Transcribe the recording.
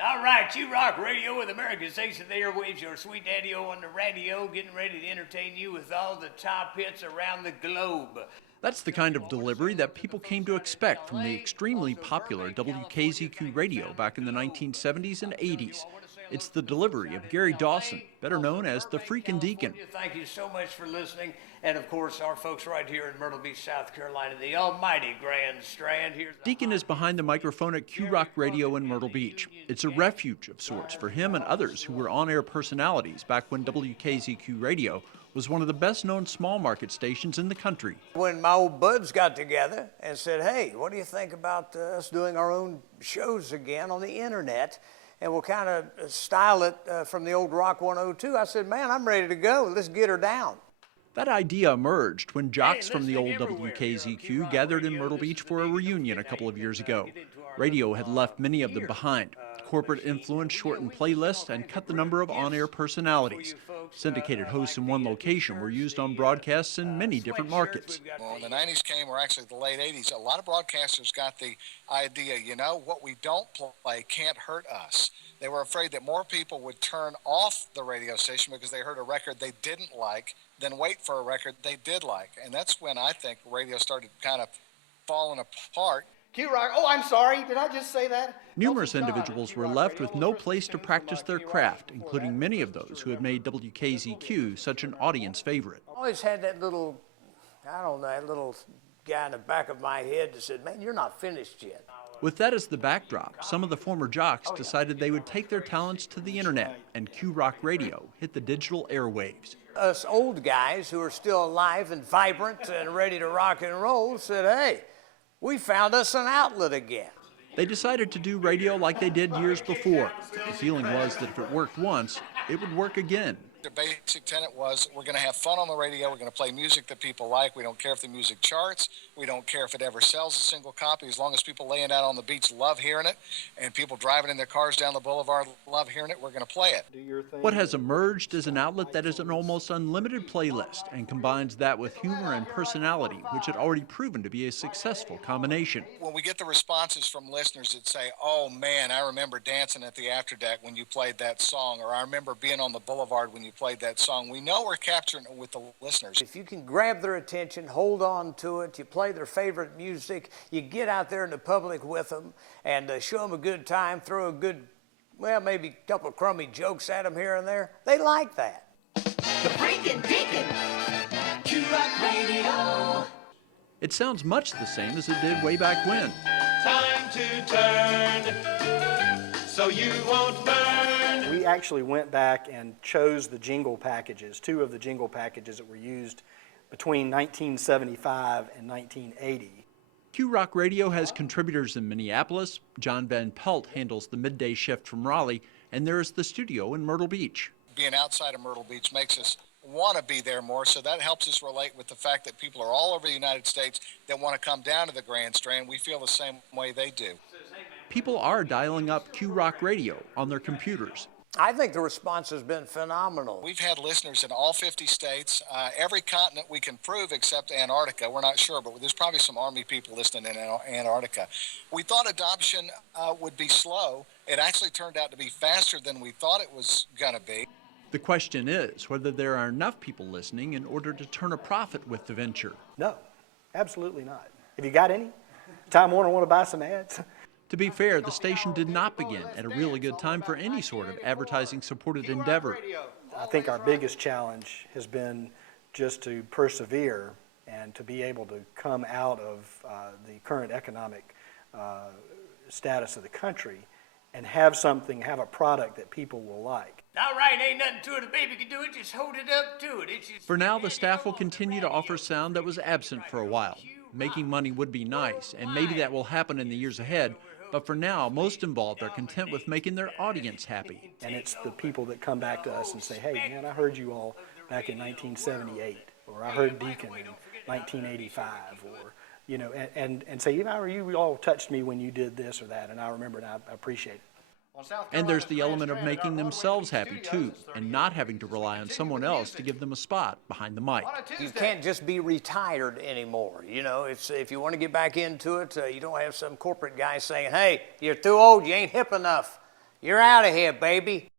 All right, QRock Radio with America's Station of the Airwaves, your sweet daddy-o on the radio, getting ready to entertain you with all the top hits around the globe. That's the kind of delivery that people came to expect from the extremely popular WKZQ radio back in the 1970s and 80s. It's the delivery of Gary Dawson, better known as the Freakin' Deacon. Thank you so much for listening. And of course, our folks right here in Myrtle Beach, South Carolina, the almighty Grand Strand. Deacon is behind the microphone at QRock Radio in Myrtle Beach. It's a refuge of sorts for him and others who were on-air personalities back when WKZQ Radio was one of the best-known small market stations in the country. When my old buds got together and said, hey, what do you think about us doing our own shows again on the internet? And we'll kind of style it from the old Rock 102. I said, man, I'm ready to go. Let's get her down. That idea emerged when jocks from the old WKZQ gathered in Myrtle Beach for a reunion a couple of years ago. Radio had left many of them behind. Corporate influence shortened playlists and cut the number of on-air personalities. Syndicated hosts in one location were used on broadcasts in many different markets. Well, when the 90s came, or actually the late 80s, a lot of broadcasters got the idea, you know, what we don't play can't hurt us. They were afraid that more people would turn off the radio station because they heard a record they didn't like than wait for a record they did like. And that's when I think radio started kind of falling apart. QRock, oh, I'm sorry, did I just say that? Numerous individuals were left with no place to practice their craft, including many of those who had made WKZQ such an audience favorite. I always had that little, I don't know, that little guy in the back of my head that said, man, you're not finished yet. With that as the backdrop, some of the former jocks decided they would take their talents to the internet, and QRock Radio hit the digital airwaves. Us old guys who are still alive and vibrant and ready to rock and roll said, hey, we found us an outlet again. They decided to do radio like they did years before. The feeling was that if it worked once, it would work again. The basic tenet was we're going to have fun on the radio. We're going to play music that people like. We don't care if the music charts. We don't care if it ever sells a single copy. As long as people laying out on the beach love hearing it and people driving in their cars down the boulevard love hearing it, we're going to play it. What has emerged is an outlet that is an almost unlimited playlist and combines that with humor and personality, which had already proven to be a successful combination. When we get the responses from listeners that say, oh man, I remember dancing at the after deck when you played that song, or I remember being on the boulevard when you played that song, we know we're capturing it with the listeners. If you can grab their attention, hold on to it, you play their favorite music, you get out there in the public with them and show them a good time, throw a good, well, maybe a couple of crummy jokes at them here and there, they like that. The Freakin' Deacon, QRock Radio. It sounds much the same as it did way back when. Time to turn, so you won't burn. We actually went back and chose the jingle packages, two of the jingle packages that were used between 1975 and 1980. QRock Radio has contributors in Minneapolis. John Van Pelt handles the midday shift from Raleigh, and there is the studio in Myrtle Beach. Being outside of Myrtle Beach makes us want to be there more, so that helps us relate with the fact that people are all over the United States that want to come down to the Grand Strand. We feel the same way they do. People are dialing up QRock Radio on their computers. I think the response has been phenomenal. We've had listeners in all 50 states, every continent we can prove except Antarctica. We're not sure, but there's probably some Army people listening in Antarctica. We thought adoption would be slow. It actually turned out to be faster than we thought it was going to be. The question is whether there are enough people listening in order to turn a profit with the venture. No, absolutely not. Have you got any? Time Warner want to buy some ads? To be fair, the station did not begin at a really good time for any sort of advertising-supported endeavor. I think our biggest challenge has been just to persevere and to be able to come out of the current economic status of the country and have a product that people will like. All right, ain't nothing to it. The baby can do it. Just hold it up to it. For now, the staff will continue to offer sound that was absent for a while. Making money would be nice, and maybe that will happen in the years ahead. But for now, most involved are content with making their audience happy. And it's the people that come back to us and say, hey, man, I heard you all back in 1978, or I heard Deacon in 1985, or, you know, and say, you know, you all touched me when you did this or that, and I remember and I appreciate it. And there's the element of making themselves happy, too, and not having to rely on someone else to give them a spot behind the mic. You can't just be retired anymore. You know, if you want to get back into it, you don't have some corporate guy saying, hey, you're too old, you ain't hip enough. You're out of here, baby.